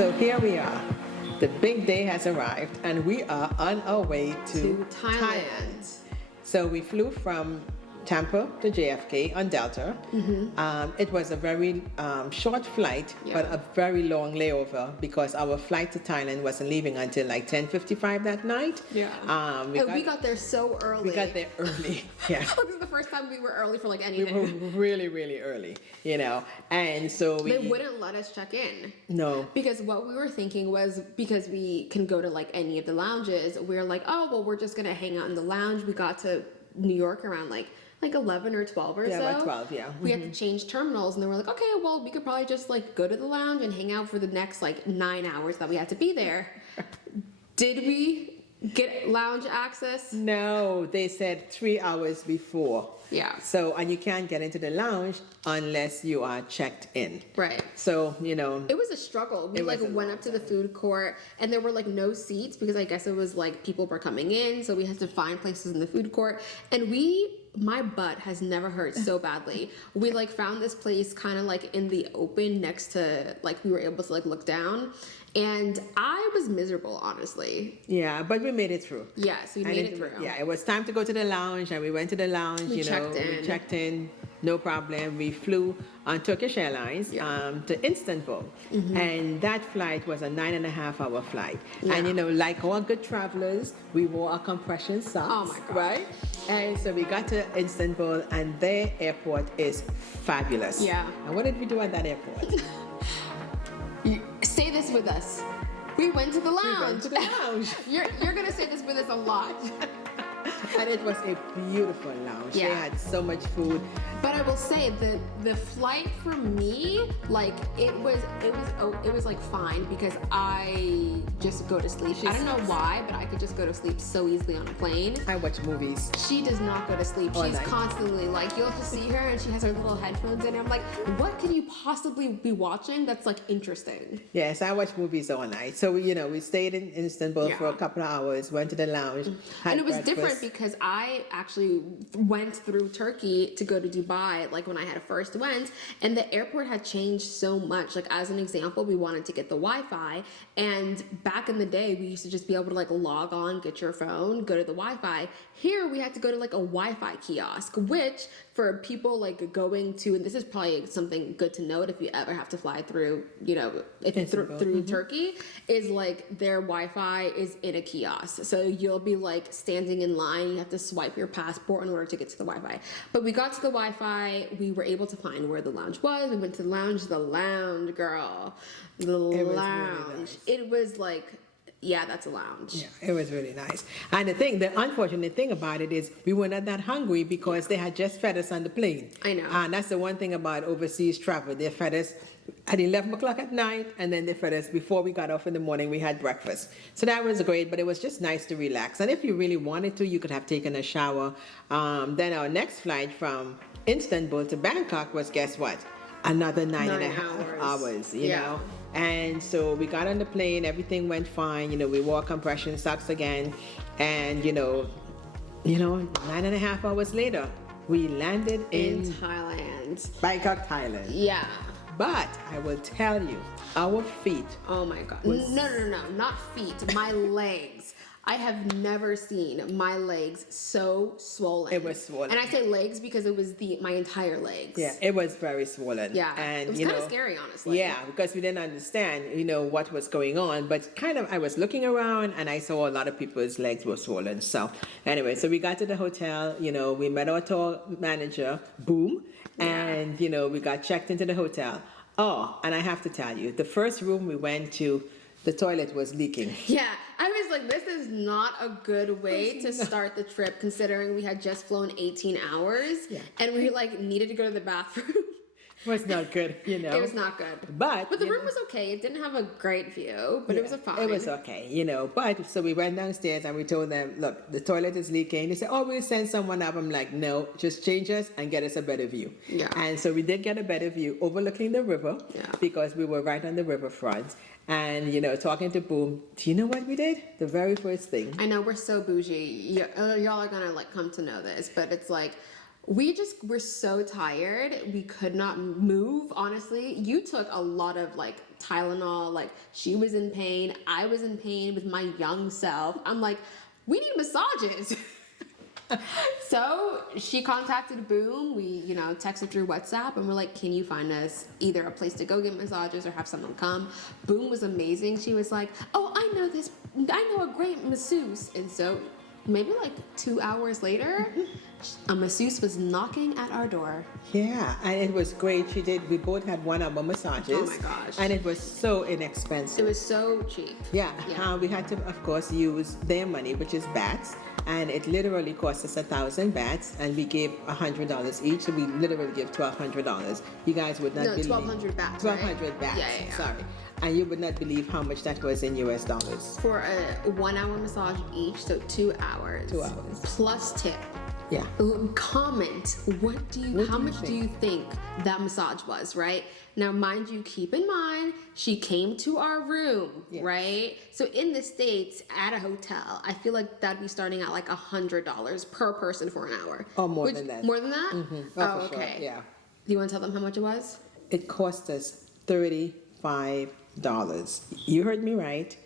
So here we are. The big day has arrived and we are on our way to Thailand. So we flew from Tampa to JFK on Delta. It was a very short flight, but a very long layover because our flight to Thailand wasn't leaving until like 10:55 that night. We got there so early. We got there early. Yeah. This is the first time we were early for like We anything. were really, really early, you know. And so They wouldn't let us check in. No. Because what we were thinking was, because we can go to like any of the lounges, we were like, oh, well, we're just going to hang out in the lounge. We got to New York around like 11 or 12 or so. Yeah, about 12, yeah. We had to change terminals, and then we're like, okay, well, we could probably just like go to the lounge and hang out for the next like 9 hours that we had to be there. Did we get lounge access? No, they said 3 hours before. Yeah. So, and you can't get into the lounge unless you are checked in. Right. So, you know. It was a struggle. We like went up to the food court, and there were like no seats because I guess it was like people were coming in, so we had to find places in the food court. And my butt has never hurt so badly. We like found this place kind of like in the open next to, like, we were able to like look down, and I was miserable, honestly. Yeah, but we made it through. Yeah, so we made it through. Yeah, it was time to go to the lounge, and we went to the lounge. We checked in, no problem. We flew on Turkish Airlines to Istanbul, and that flight was a 9.5-hour flight. Yeah. And you know, like all good travelers, we wore our compression socks. Oh my God. Right? And so we got to Istanbul, and their airport is fabulous. Yeah. And what did we do at that airport? Say this with us. We went to the lounge. We went to the lounge. You're gonna say this with us a lot. And it was a beautiful lounge. Yeah. They had so much food. But I will say the flight for me, like it was like fine because I just go to sleep. I don't know why, but I could just go to sleep so easily on a plane. I watch movies. She does not go to sleep. All She's night. constantly like, you'll just see her and she has her little headphones in. I'm like, what can you possibly be watching that's like interesting? Yes, I watch movies all night. So we stayed in Istanbul for a couple of hours, went to the lounge, had And it was breakfast. different because I actually went through Turkey to go to Dubai, like when I had first went, and the airport had changed so much. Like, as an example, we wanted to get the Wi-Fi, and back in the day, we used to just be able to like log on, get your phone, go to the Wi-Fi. Here, we had to go to like a Wi-Fi kiosk, which for people like going to, and this is probably something good to note if you ever have to fly through, through Turkey, is like their Wi-Fi is in a kiosk. So you'll be like standing in line, you have to swipe your passport in order to get to the Wi-Fi. But we got to the Wi-Fi, we were able to find where the lounge was. We went to the lounge, girl. The lounge. Really nice. It was like, yeah, that's a lounge. Yeah, it was really nice. And the unfortunate thing about it is we were not that hungry because they had just fed us on the plane. I know. And that's the one thing about overseas travel. They fed us at 11 o'clock at night, and then they fed us before we got off in the morning. We had breakfast. So that was great, but it was just nice to relax. And if you really wanted to, you could have taken a shower. Then our next flight from Istanbul to Bangkok was, guess what? Another 9.5 hours, you know? And so we got on the plane, everything went fine. We wore compression socks again. And, 9.5 hours later, we landed in Thailand. Bangkok, Thailand. Yeah. But I will tell you, our feet. Oh my God. No, not feet. My legs. I have never seen my legs so swollen. It was swollen. And I say legs because it was my entire legs. Yeah, it was very swollen. Yeah. And, it was kind of scary, honestly. Yeah, because we didn't understand, what was going on. But kind of, I was looking around and I saw a lot of people's legs were swollen. So anyway, so we got to the hotel, we met our tour manager, Boom. And, we got checked into the hotel. Oh, and I have to tell you, the first room we went to, the toilet was leaking. Yeah, I was like, this is not a good way to start the trip, considering we had just flown 18 hours and we like needed to go to the bathroom. It was not good, It was not good. But the room was okay. It didn't have a great view, but it was fine. It was okay, But so we went downstairs and we told them, look, the toilet is leaking. They said, oh, we'll send someone up. I'm like, no, just change us and get us a better view. Yeah. And so we did get a better view overlooking the river because we were right on the riverfront. And, talking to Boom, do you know what we did? The very first thing. I know, we're so bougie. Y'all are going to like come to know this, but it's like, We just were so tired. We could not move, honestly. You took a lot of like Tylenol. Like, she was in pain. I was in pain with my young self. I'm like, we need massages. So she contacted Boom. We, you know, texted through WhatsApp and we're like, can you find us either a place to go get massages or have someone come? Boom was amazing. She was like, oh, I know a great masseuse. And so maybe like 2 hours later, a masseuse was knocking at our door. Yeah, and it was great. We both had 1 hour massages. Oh my gosh. And it was so inexpensive. It was so cheap. Yeah, we had to, of course, use their money, which is bahts, and it literally cost us 1,000 bahts, and we gave $100 each, so we literally gave $1,200. You guys would not believe. 1,200 bahts. 1,200 bahts. Yeah. Sorry, and you would not believe how much that was in US dollars. For a 1 hour massage each, so 2 hours. 2 hours plus tip. Yeah. Comment. How much do you think that massage was, right? Now, mind you, keep in mind, she came to our room, right? So in the States, at a hotel, I feel like that'd be starting at like $100 per person for an hour. Oh, more than that. More than that? Mm-hmm. Oh, for okay. Sure. Yeah. Do you want to tell them how much it was? It cost us $35. You heard me right.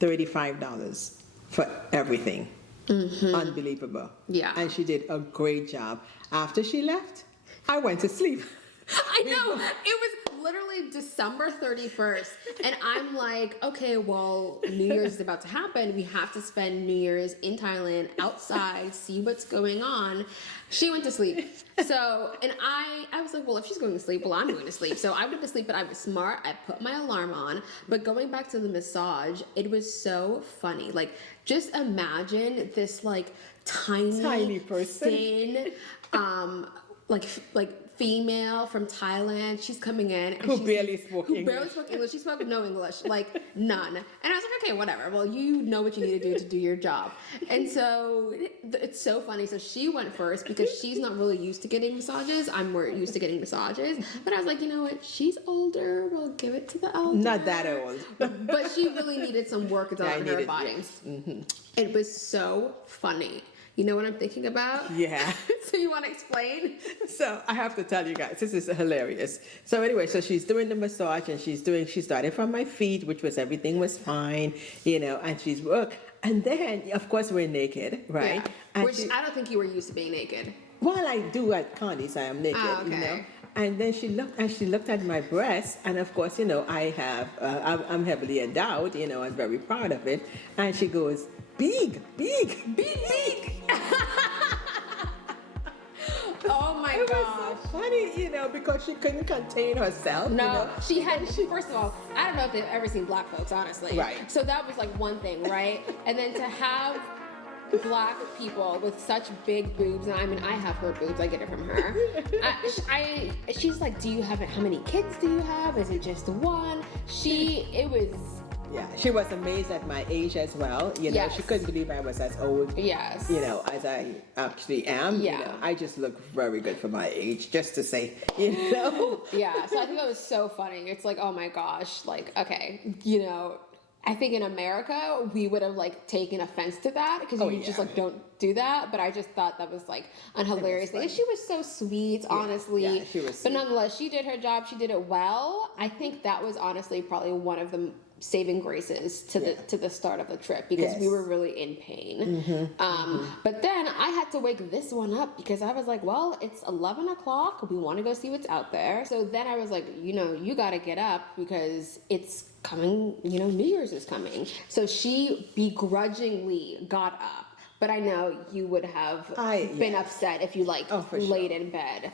$35 for everything. Mm-hmm. Unbelievable. Yeah. And she did a great job. After she left, I went to sleep. I know. It was literally December 31st. And I'm like, okay, well, New Year's is about to happen. We have to spend New Year's in Thailand, outside, see what's going on. She went to sleep. So, and I was like, well, if she's going to sleep, well, I'm going to sleep. So I went to sleep, but I was smart. I put my alarm on. But going back to the massage, it was so funny. Like, just imagine this like tiny person, thin, like female from Thailand. She's coming in and who barely spoke English. She spoke no English, like none. And I was like, okay, whatever. Well, you know what you need to do your job. And so it's so funny. So she went first because she's not really used to getting massages. I'm more used to getting massages. But I was like, you know what? She's older. We'll give it to the elder. Not that old. But she really needed some work done on her body. Yes. Mm-hmm. It was so funny. You know what I'm thinking about? Yeah. So you want to explain? So I have to tell you guys, this is hilarious. So anyway, so she's doing the massage and she started from my feet, which was, everything was fine, you know, and she's worked. And then, of course, we're naked, right? Yeah. Which I don't think you were used to being naked. Well, I do at Connie's, I am naked, okay. you know. And then she looked at my breasts, and of course, you know, I'm heavily endowed, you know, I'm very proud of it. And she goes, big. Oh my It gosh. was so funny, you know, because she couldn't contain herself. No, you know? she had, first of all, I don't know if they've ever seen black folks, honestly. Right. So that was like one thing, right? And then to have black people with such big boobs, and I mean, I have her boobs, I get it from her. She's like, how many kids do you have? Is it just one? Yeah, she was amazed at my age as well. You know, Yes. she couldn't believe I was as old, Yes. you know, as I actually am. Yeah. You know, I just look very good for my age, just to say, you know. Yeah, so I think that was so funny. It's like, oh my gosh, like, okay, you know, I think in America, we would have like taken offense to that because you just like don't do that. But I just thought that was like a hilarious thing. And she was so sweet, honestly. Yeah, she was sweet. But nonetheless, she did her job. She did it well. I think that was honestly probably one of the saving graces to the start of the trip because we were really in pain. But then I had to wake this one up because I was like, well, it's 11 o'clock. We want to go see what's out there. So then I was like, you know, you got to get up because it's coming, you know, New Year's is coming. So she begrudgingly got up. But I know you would have been upset if you laid in bed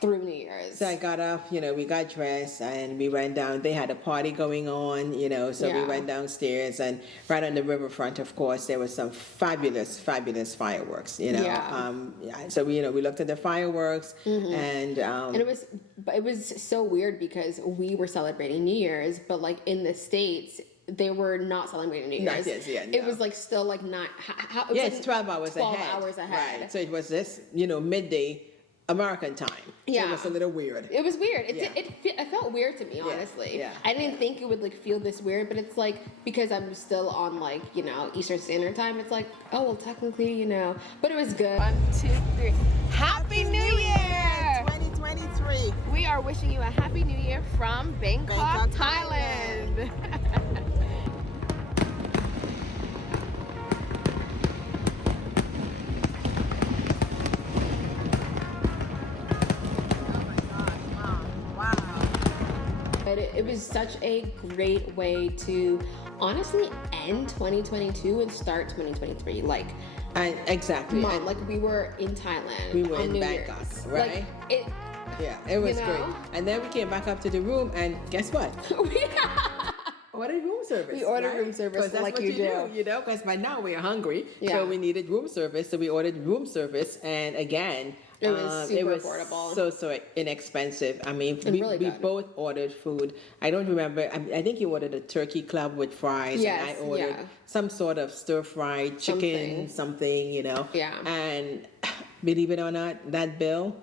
through New Year's. So I got up, you know, we got dressed and we went down. They had a party going on, you know, so we went downstairs and right on the riverfront, of course, there was some fabulous fireworks, you know. So we looked at the fireworks and it was so weird because we were celebrating New Year's, but like in the States, they were not celebrating New Year's. It was like still like it's 12 hours ahead. 12 hours ahead. Right. So it was this, you know, midday American time. Yeah. So it was a little weird. It was weird. It felt weird to me, honestly. Yeah. I didn't think it would like feel this weird, but it's like because I'm still on like, you know, Eastern Standard Time, it's like, oh well technically, you know. But it was good. 1, 2, 3. Happy New Year! 2023. We are wishing you a happy new year from Bangkok, Bangkok, Thailand. But it was such a great way to honestly end 2022 and start 2023. Like, And exactly. Mom, and like we were in Thailand. we were on in New Bangkok, Year's. right? Like, it, Yeah, it was You great. know? And then we came back up to the room, and guess what? Ordered room service. We ordered right? room service 'Cause that's like what you do. do. You know, because by now we are hungry, Yeah. so we needed room service. So we ordered room service, and again, It was super it was affordable. so inexpensive. I mean, And we, really we good. both ordered food. I don't remember. I think you ordered a turkey club with fries, Yes, and I ordered yeah. some sort of stir fried chicken, something. You know. Yeah. And believe it or not, that bill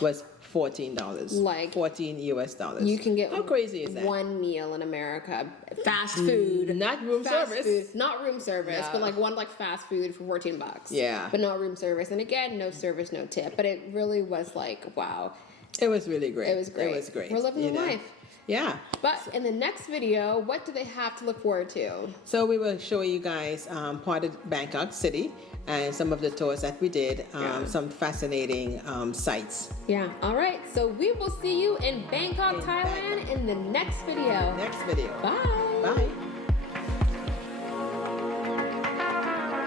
was $14. Like, 14 US dollars. you can get How crazy is that? one meal in America, fast food, Not room fast service. food, not room service, No. but like one like fast food for $14. Yeah. but not room service. And again, no service, no tip. But it really was like, wow, It was really great. it was great. It was great. We're living you the know? life. Yeah. But in the next video, what do they have to look forward to? So we will show you guys part of Bangkok City and some of the tours that we did, Yeah. some fascinating sites. Yeah. All right. So we will see you in Bangkok, Thailand in the next video. Next video. Bye. Bye.